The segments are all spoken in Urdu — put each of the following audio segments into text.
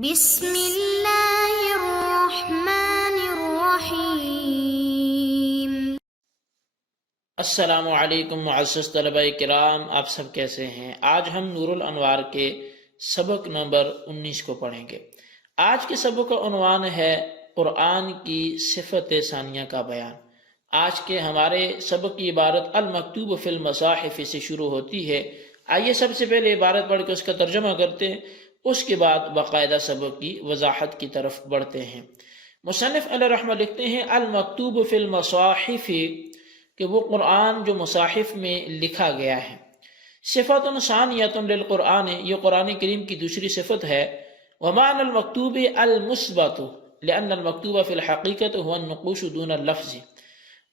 بسم اللہ الرحمن الرحیم۔ السلام علیکم معزز طلبہ کرام، آپ سب کیسے ہیں؟ آج ہم نور الانوار کے سبق نمبر 19 کو پڑھیں گے۔ آج کے سبق کا عنوان ہے قرآن کی صفت ثانیہ کا بیان۔ آج کے ہمارے سبق کی عبارت المکتوب فی المصاحف سے شروع ہوتی ہے۔ آئیے سب سے پہلے عبارت پڑھ کے اس کا ترجمہ کرتے ہیں، اس کے بعد باقاعدہ سبق کی وضاحت کی طرف بڑھتے ہیں۔ مصنف علیہ رحمہ لکھتے ہیں المکتوب فی المصاحف، کہ وہ قرآن جو مصاحف میں لکھا گیا ہے۔ صفت ثانیۃ للقرآن، یہ قرآن کریم کی دوسری صفت ہے۔ ومعنى المکتوب المثبت لأن المکتوب فی الحقیقت هو النقوش دون اللفظ،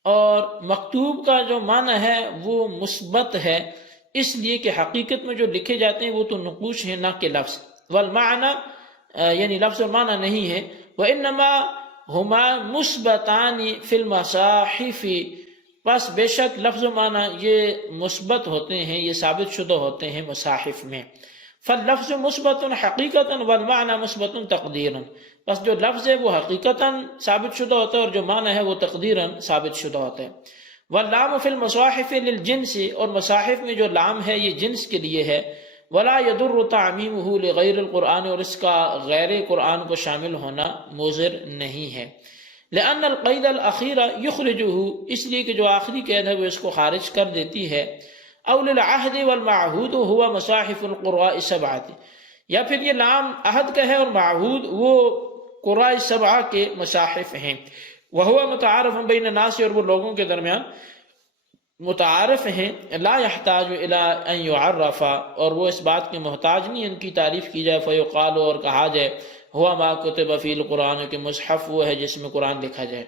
اور مکتوب کا جو معنی ہے وہ مثبت ہے، اس لیے کہ حقیقت میں جو لکھے جاتے ہیں وہ تو نقوش ہیں نہ کہ لفظ۔ والمعنی یعنی لفظ اور معنی نہیں ہے۔ وإنما ہما مثبتان فی المصاحف، بس بے شک لفظ و معنی یہ مثبت ہوتے ہیں، یہ ثابت شدہ ہوتے ہیں مصاحف میں۔ فاللفظ مثبت حقیقتا والمعنی مثبت تقدیرا، بس جو لفظ ہے وہ حقیقتا ثابت شدہ ہوتا ہے اور جو معنی ہے وہ تقدیرا ثابت شدہ ہوتا ہے۔ واللام فی المصاحف للجنس، اور مصاحف میں جو لام ہے یہ جنس کے لیے ہے۔ ولا يضر تعمیمہ لغیر القرآن، اور اس کا غیر قرآن کو شامل ہونا مضر نہیں ہے۔ لأن القید الأخیر یخرجہ، اس لیے کہ جو آخری قید ہے وہ اس کو خارج کر دیتی ہے۔ او للعہد والمعہود ہوا مصاحف القراء السبعۃ، یا پھر یہ لام عہد کا ہے اور معہود وہ قراء سبعہ کے مصاحف ہیں۔ وہو متعارف بین الناس، اور وہ لوگوں کے درمیان متعارف ہیں۔ لا يحتاج الى ان يعرف، اور وہ اس بات کے محتاج نہیں ان کی تعریف کی جائے۔ فیقال، اور کہا جائے ہوا ما کتب فی القرآن، کہ مصحف وہ ہے جس میں قرآن لکھا جائے۔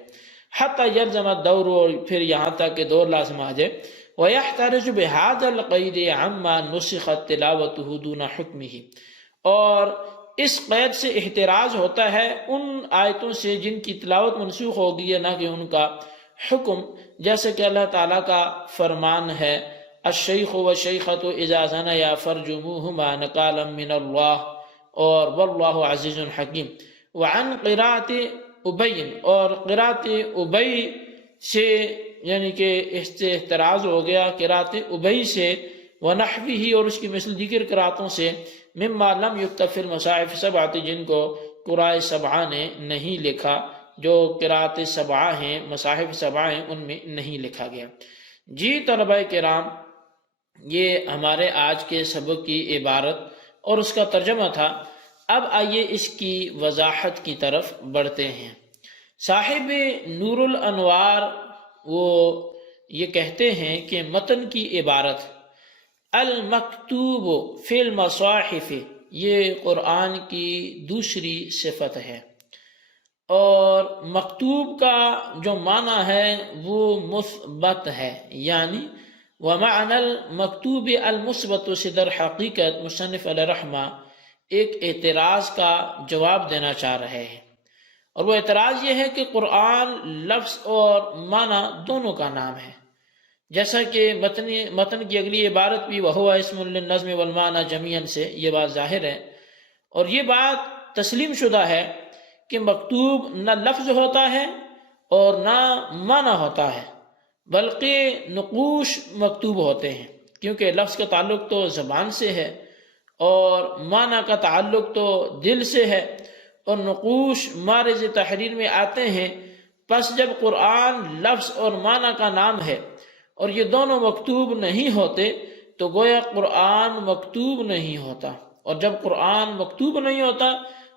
حتی یلزم الدور، اور پھر یہاں تک کہ دور لازم آ جائے۔ ویحترز بہذا القید عما نسخت تلاوتہ دون حکمہ، اور اس قید سے احتراز ہوتا ہے ان آیتوں سے جن کی تلاوت منسوخ ہو گئی ہے نہ کہ ان کا حکم، جیسے کہ اللہ تعالیٰ کا فرمان ہے الشیخ والشیخۃ اذا زنیا فرجموہما نکالا من اللہ، اور واللہ عزیز حکیم۔ وعن قراءۃ ابی، اور قراءۃ ابی سے یعنی کہ احتراز ہو گیا قراءۃ ابی سے، ونحوہ، اور اس کی مثل دیگر قراءتوں سے، مما لم یکتب فی المصاحف سبعۃ، جن کو قراء سبعہ نے نہیں لکھا، جو قراءت سبعہ ہیں مصاحف سبعہ ہیں ان میں نہیں لکھا گیا۔ جی طلبہ کرام، یہ ہمارے آج کے سبق کی عبارت اور اس کا ترجمہ تھا۔ اب آئیے اس کی وضاحت کی طرف بڑھتے ہیں۔ صاحب نور الانوار وہ یہ کہتے ہیں کہ متن کی عبارت المکتوب فی المصاحف، یہ قرآن کی دوسری صفت ہے، اور مکتوب کا جو معنی ہے وہ مثبت ہے، یعنی ومعنى المکتوب المثبت، سے در حقیقت مصنف علیہ رحمہ ایک اعتراض کا جواب دینا چاہ رہے ہیں، اور وہ اعتراض یہ ہے کہ قرآن لفظ اور معنی دونوں کا نام ہے، جیسا کہ متن کی اگلی عبارت بھی وہو اسم للنظم والمعنی جمیعا سے یہ بات ظاہر ہے، اور یہ بات تسلیم شدہ ہے کہ مکتوب نہ لفظ ہوتا ہے اور نہ معنی ہوتا ہے، بلکہ نقوش مکتوب ہوتے ہیں، کیونکہ لفظ کا تعلق تو زبان سے ہے اور معنی کا تعلق تو دل سے ہے، اور نقوش مارز تحریر میں آتے ہیں۔ پس جب قرآن لفظ اور معنی کا نام ہے اور یہ دونوں مکتوب نہیں ہوتے تو گویا قرآن مکتوب نہیں ہوتا، اور جب قرآن مکتوب نہیں ہوتا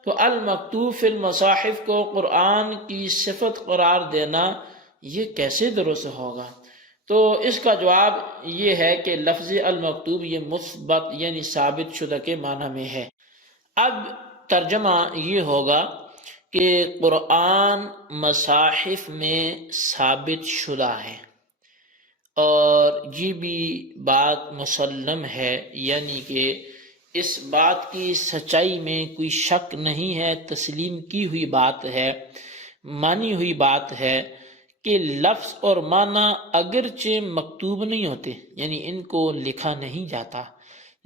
تو المکتوب فی المصاحف کو قرآن کی صفت قرار دینا یہ کیسے درست ہوگا؟ تو اس کا جواب یہ ہے کہ لفظ المکتوب یہ مثبت یعنی ثابت شدہ کے معنی میں ہے۔ اب ترجمہ یہ ہوگا کہ قرآن مصاحف میں ثابت شدہ ہے، اور یہ بھی بات مسلم ہے، یعنی کہ اس بات کی سچائی میں کوئی شک نہیں ہے، تسلیم کی ہوئی بات ہے، مانی ہوئی بات ہے کہ لفظ اور معنی اگرچہ مکتوب نہیں ہوتے، یعنی ان کو لکھا نہیں جاتا،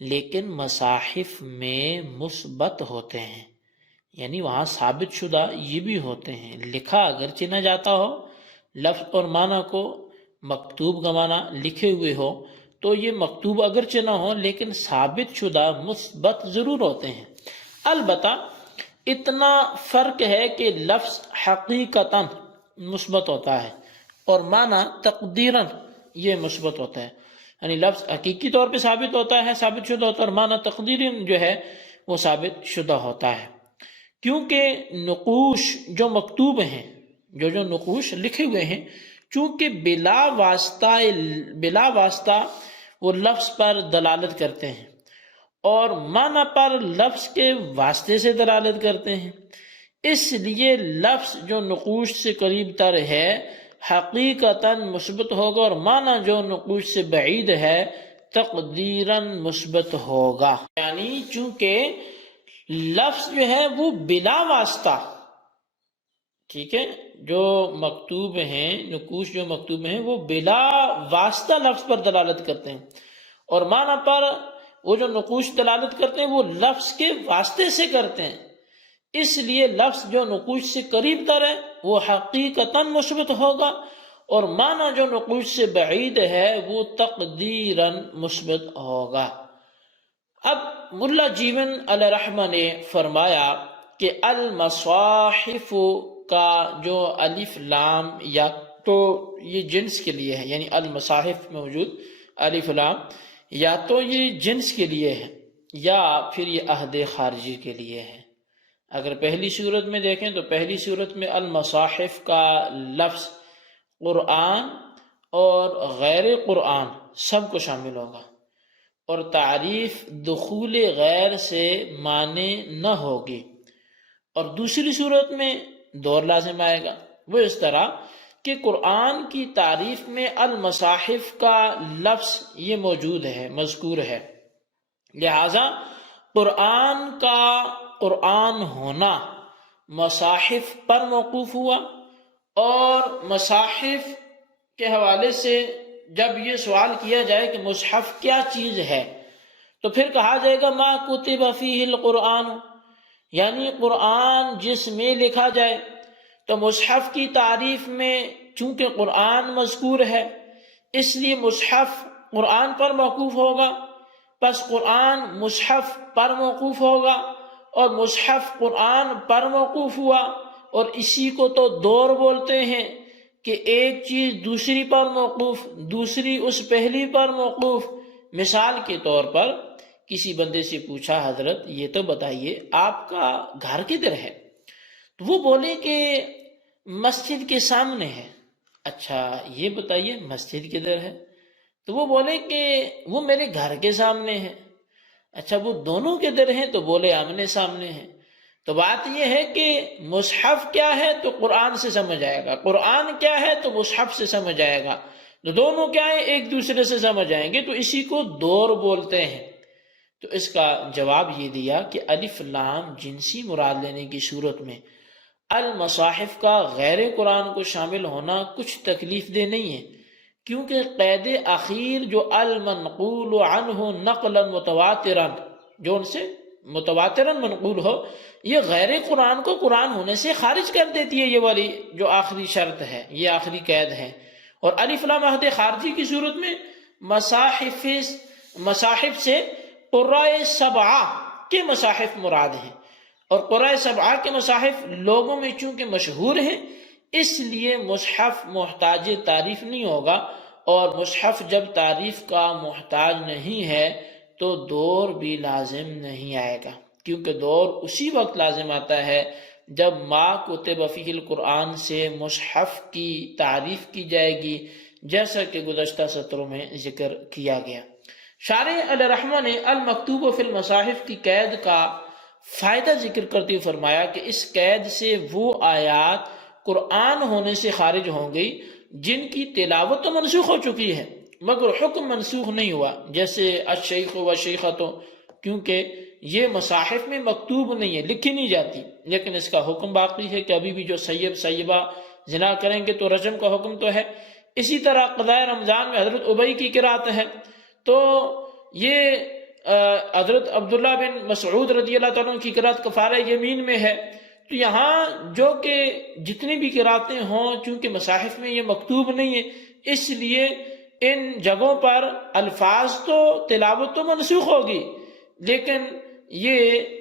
لیکن مصاحف میں مثبت ہوتے ہیں، یعنی وہاں ثابت شدہ یہ بھی ہوتے ہیں، لکھا اگرچہ نہ جاتا ہو، لفظ اور معنی کو مکتوب کا معنی لکھے ہوئے ہو تو یہ مکتوب اگرچہ نہ ہو لیکن ثابت شدہ مثبت ضرور ہوتے ہیں۔ البتہ اتنا فرق ہے کہ لفظ حقیقتاً مثبت ہوتا ہے اور معنی تقدیراً یہ مثبت ہوتا ہے، یعنی لفظ حقیقی طور پہ ثابت ہوتا ہے، ثابت شدہ ہوتا ہے، اور معنی تقدیراً جو ہے وہ ثابت شدہ ہوتا ہے، کیونکہ نقوش جو مکتوب ہیں، جو نقوش لکھے ہوئے ہیں، چونکہ بلا واسطہ وہ لفظ پر دلالت کرتے ہیں اور معنی پر لفظ کے واسطے سے دلالت کرتے ہیں، اس لیے لفظ جو نقوش سے قریب تر ہے حقیقتاً مثبت ہوگا اور معنی جو نقوش سے بعید ہے تقدیراً مثبت ہوگا۔ یعنی چونکہ لفظ جو ہے وہ بلا واسطہ، ٹھیک ہے، جو مکتوب ہیں، نقوش جو مکتوب ہیں وہ بلا واسطہ لفظ پر دلالت کرتے ہیں، اور معنی پر وہ جو نقوش دلالت کرتے ہیں وہ لفظ کے واسطے سے کرتے ہیں، اس لیے لفظ جو نقوش سے قریب تر ہے وہ حقیقتاً مثبت ہوگا اور معنی جو نقوش سے بعید ہے وہ تقدیراً مثبت ہوگا۔ اب ملا جیون علیہ رحمہ نے فرمایا کہ المصاحف کا جو الف لام یا تو یہ جنس کے لیے ہے، یعنی المصاحف میں موجود الف لام یا تو یہ جنس کے لیے ہے یا پھر یہ عہد خارجی کے لیے ہے۔ اگر پہلی صورت میں دیکھیں تو پہلی صورت میں المصاحف کا لفظ قرآن اور غیر قرآن سب کو شامل ہوگا، اور تعریف دخول غیر سے مانے نہ ہوگی، اور دوسری صورت میں دور لازم آئے گا۔ وہ اس طرح کہ قرآن کی تعریف میں المصاحف کا لفظ یہ موجود ہے، مذکور ہے، لہذا قرآن کا قرآن ہونا مصاحف پر موقوف ہوا، اور مصاحف کے حوالے سے جب یہ سوال کیا جائے کہ مصحف کیا چیز ہے تو پھر کہا جائے گا ما کتب فیہ القرآن، یعنی قرآن جس میں لکھا جائے۔ تو مصحف کی تعریف میں چونکہ قرآن مذکور ہے اس لیے مصحف قرآن پر موقوف ہوگا، پس قرآن مصحف پر موقوف ہوگا اور مصحف قرآن پر موقوف ہوا، اور اسی کو تو دور بولتے ہیں کہ ایک چیز دوسری پر موقوف، دوسری اس پہلی پر موقوف۔ مثال کے طور پر کسی بندے سے پوچھا حضرت یہ تو بتائیے آپ کا گھر کدھر ہے؟ تو وہ بولے کہ مسجد کے سامنے ہے۔ اچھا یہ بتائیے مسجد کدھر ہے؟ تو وہ بولے کہ وہ میرے گھر کے سامنے ہے۔ اچھا وہ دونوں کدھر ہیں؟ تو بولے آمنے سامنے ہیں۔ تو بات یہ ہے کہ مصحف کیا ہے تو قرآن سے سمجھ آئے گا، قرآن کیا ہے تو مصحف سے سمجھ آئے گا، تو دونوں کیا ہے ایک دوسرے سے سمجھ آئیں گے، تو اسی کو دور بولتے ہیں۔ تو اس کا جواب یہ دیا کہ الف لام جنسی مراد لینے کی صورت میں المصاحف کا غیر قرآن کو شامل ہونا کچھ تکلیف دہ نہیں ہے، کیونکہ قید اخیر جو المنقول عنہ نقلا متواترا، جو ان سے متواترا منقول ہو، یہ غیر قرآن کو قرآن ہونے سے خارج کر دیتی ہے، یہ والی جو آخری شرط ہے، یہ آخری قید ہے۔ اور الف لام عہد خارجی کی صورت میں مصاحف سے قرآن سبعہ کے مصاحف مراد ہیں، اور قرآن سبعہ کے مصاحف لوگوں میں چونکہ مشہور ہیں اس لیے مصحف محتاج تعریف نہیں ہوگا، اور مصحف جب تعریف کا محتاج نہیں ہے تو دور بھی لازم نہیں آئے گا، کیونکہ دور اسی وقت لازم آتا ہے جب ما کتب فیہ القرآن سے مصحف کی تعریف کی جائے گی، جیسا کہ گزشتہ سطروں میں ذکر کیا گیا۔ شارح علیہ رحمہ نے المکتوب فی المصاحف کی قید کا فائدہ ذکر کرتے ہوئے فرمایا کہ اس قید سے وہ آیات قرآن ہونے سے خارج ہوں گئی جن کی تلاوت تو منسوخ ہو چکی ہے مگر حکم منسوخ نہیں ہوا، جیسے الشیخ و شیخۃ، کیونکہ یہ مصاحف میں مکتوب نہیں ہے، لکھی نہیں جاتی، لیکن اس کا حکم باقی ہے کہ ابھی بھی جو سیبہ زنا کریں گے تو رجم کا حکم تو ہے۔ اسی طرح قضاء رمضان میں حضرت ابی کی قرات ہے، تو یہ حضرت عبداللہ بن مسعود رضی اللہ تعالیٰ عنہ کی قرات کفارہ یمین میں ہے. تو یہاں جو کہ جتنی بھی قراتیں ہوں چونکہ مصاحف میں یہ مکتوب نہیں ہے، اس لیے ان جگہوں پر الفاظ تو تلاوت تو منسوخ ہوگی، لیکن یہ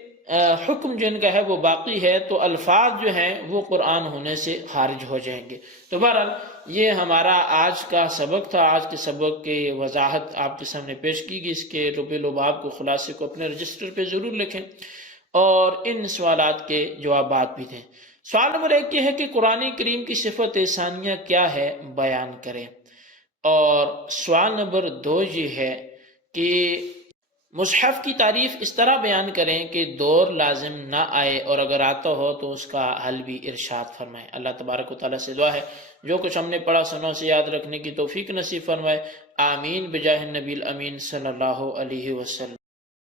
حکم جن کا ہے وہ باقی ہے، تو الفاظ جو ہیں وہ قرآن ہونے سے خارج ہو جائیں گے. تو بہرحال یہ ہمارا آج کا سبق تھا. آج کے سبق کی وضاحت آپ کے سامنے پیش کی گئی. اس کے لب لباب کو، خلاصے کو اپنے رجسٹر پہ ضرور لکھیں اور ان سوالات کے جوابات بھی دیں. سوال نمبر 1 یہ ہے کہ قرآن کریم کی صفت ثانیہ کیا ہے، بیان کریں. اور سوال نمبر 2 یہ ہے کہ مصحف کی تعریف اس طرح بیان کریں کہ دور لازم نہ آئے، اور اگر آتا ہو تو اس کا حل بھی ارشاد فرمائیں. اللہ تبارک و تعالیٰ سے دعا ہے جو کچھ ہم نے پڑھا سنوں سے یاد رکھنے کی توفیق نصیب فرمائے. آمین بجاہ النبی الامین صلی اللہ علیہ وسلم.